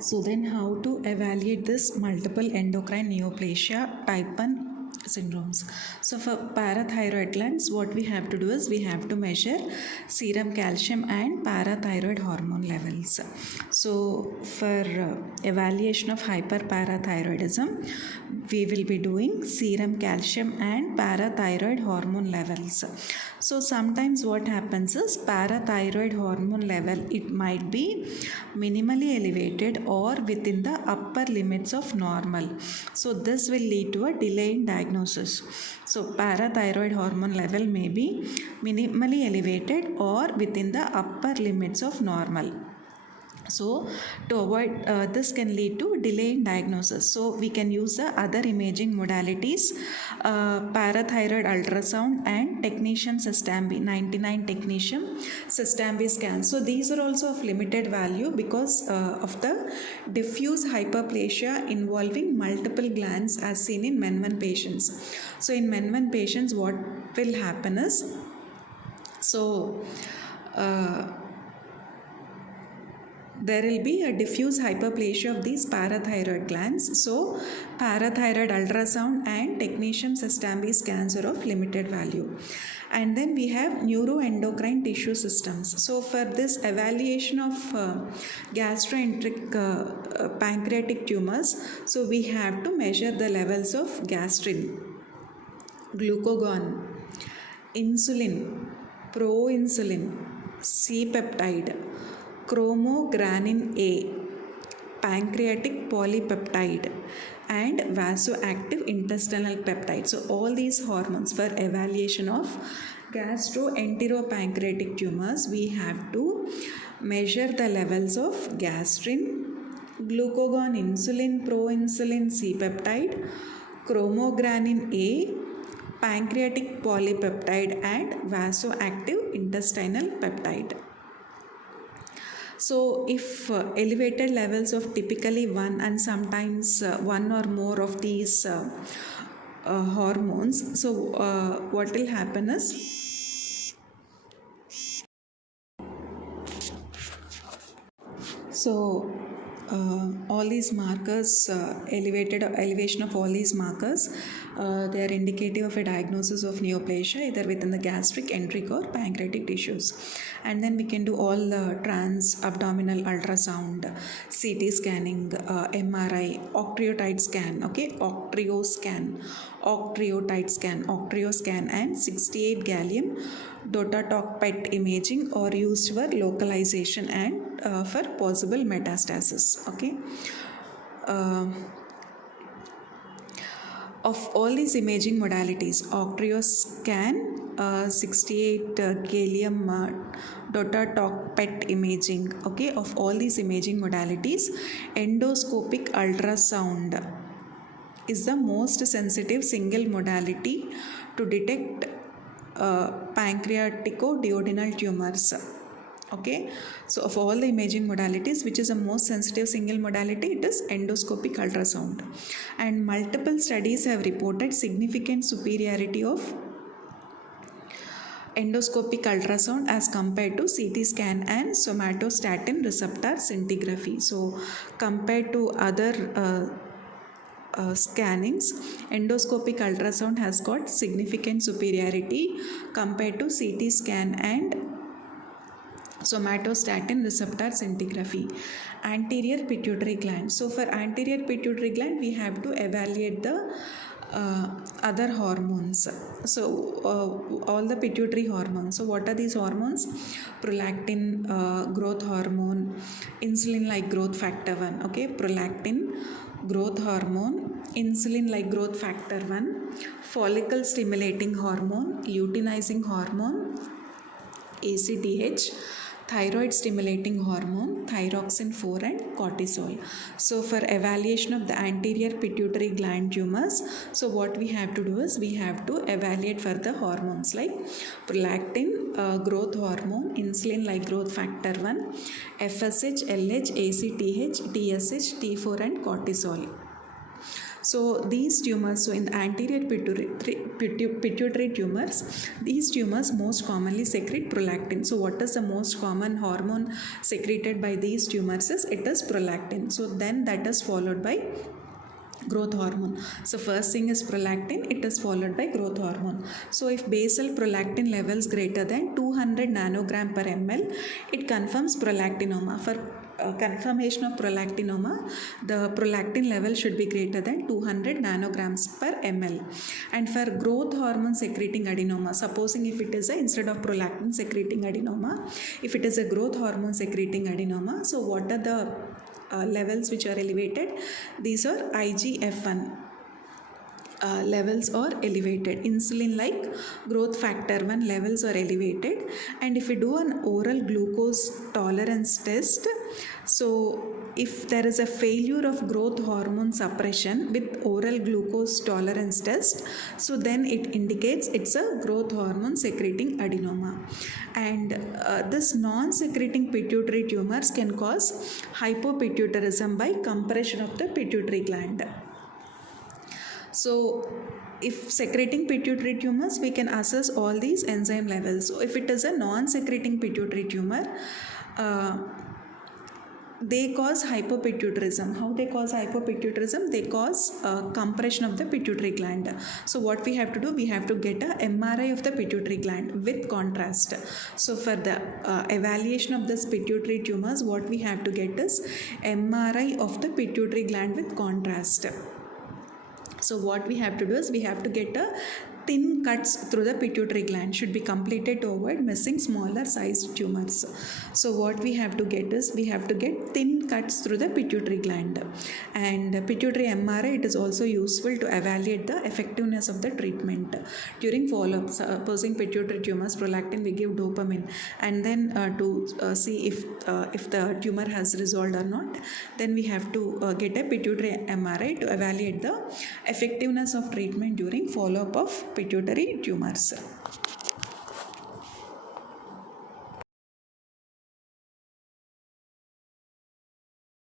So then how to evaluate this multiple endocrine neoplasia type 1 syndromes? So for parathyroid glands, what we have to do is we have to measure serum calcium and parathyroid hormone levels. So for evaluation of hyperparathyroidism, we will be doing serum calcium and parathyroid hormone levels. So sometimes what happens is parathyroid hormone level, it might be minimally elevated or within the upper limits of normal. So this will lead to a delay in diagnosis. So parathyroid hormone level may be minimally elevated or within the upper limits of normal. So to avoid this can lead to delay in diagnosis. So we can use the other imaging modalities, parathyroid ultrasound and technetium Sestambi 99 technetium Sestambi scan. So these are also of limited value because of the diffuse hyperplasia involving multiple glands as seen in MEN-1 patients. So in MEN-1 patients, what will happen is, there will be a diffuse hyperplasia of these parathyroid glands. So parathyroid ultrasound and technetium Sestambi scans are of limited value. And then we have neuroendocrine tissue systems. So for this evaluation of gastroenteric pancreatic tumors, so we have to measure the levels of gastrin, glucagon, insulin, proinsulin, C-peptide, chromogranin A, pancreatic polypeptide, and vasoactive intestinal peptide. So all these hormones for evaluation of gastroenteropancreatic tumors, we have to measure the levels of gastrin, glucagon, insulin, proinsulin, C-peptide, chromogranin A, pancreatic polypeptide, and vasoactive intestinal peptide. So if elevated levels of typically one and sometimes one or more of these hormones, so what will happen is, so all these markers, elevation of all these markers, they are indicative of a diagnosis of neoplasia either within the gastric, enteric or pancreatic tissues. And then we can do all the trans-abdominal ultrasound, CT scanning, MRI, octreotide scan, octreoscan and 68 gallium Dotatok PET imaging are used for localization and for possible metastasis. Of all these imaging modalities, octreoscan, 68 gallium Dotatok PET imaging, of all these imaging modalities, endoscopic ultrasound is the most sensitive single modality to detect pancreatico-duodenal tumors. So of all the imaging modalities, which is the most sensitive single modality, it is endoscopic ultrasound. And multiple studies have reported significant superiority of endoscopic ultrasound as compared to CT scan and somatostatin receptor scintigraphy. So compared to other scannings, endoscopic ultrasound has got significant superiority compared to CT scan and somatostatin receptor scintigraphy. Anterior pituitary gland. So for anterior pituitary gland, we have to evaluate the other hormones. So all the pituitary hormones. So what are these hormones? Prolactin, growth hormone, insulin like growth factor 1. Prolactin, growth hormone, insulin like growth factor 1, follicle stimulating hormone, luteinizing hormone, ACTH, thyroid stimulating hormone, thyroxine 4 and cortisol. So for evaluation of the anterior pituitary gland tumors, so what we have to do is we have to evaluate for the hormones like prolactin, growth hormone, insulin like growth factor 1, FSH, LH, ACTH, TSH, T4 and cortisol. So these tumors, so in the anterior pituitary tumors, these tumors most commonly secrete prolactin. So what is the most common hormone secreted by these tumors is it is prolactin. So then that is followed by growth hormone. So first thing is prolactin, it is followed by growth hormone. So if basal prolactin levels greater than 200 nanogram per ml, it confirms prolactinoma. For confirmation of prolactinoma, the prolactin level should be greater than 200 nanograms per ml. And for growth hormone secreting adenoma, supposing if it is instead of prolactin secreting adenoma, if it is a growth hormone secreting adenoma, so what are the levels which are elevated? These are IGF-1 levels are elevated, insulin like growth factor 1 levels are elevated, and if we do an oral glucose tolerance test, so if there is a failure of growth hormone suppression with oral glucose tolerance test, so then it indicates it's a growth hormone secreting adenoma. And this non-secreting pituitary tumors can cause hypopituitarism by compression of the pituitary gland. So if secreting pituitary tumors, we can assess all these enzyme levels. So if it is a non-secreting pituitary tumor, they cause hypopituitarism. How they cause hypopituitarism? They cause compression of the pituitary gland. So what we have to do, we have to get a MRI of the pituitary gland with contrast. So for the evaluation of this pituitary tumors, what we have to get is MRI of the pituitary gland with contrast. So what we have to do is we have to get a thin cuts through the pituitary gland should be completed to avoid missing smaller sized tumors. So what we have to get is we have to get thin cuts through the pituitary gland, and pituitary MRI, it is also useful to evaluate the effectiveness of the treatment during follow-up. Supposing pituitary tumors, prolactin, we give dopamine, and then to see if the tumor has resolved or not, then we have to get a pituitary MRI to evaluate the effectiveness of treatment during follow-up of pituitary tumors.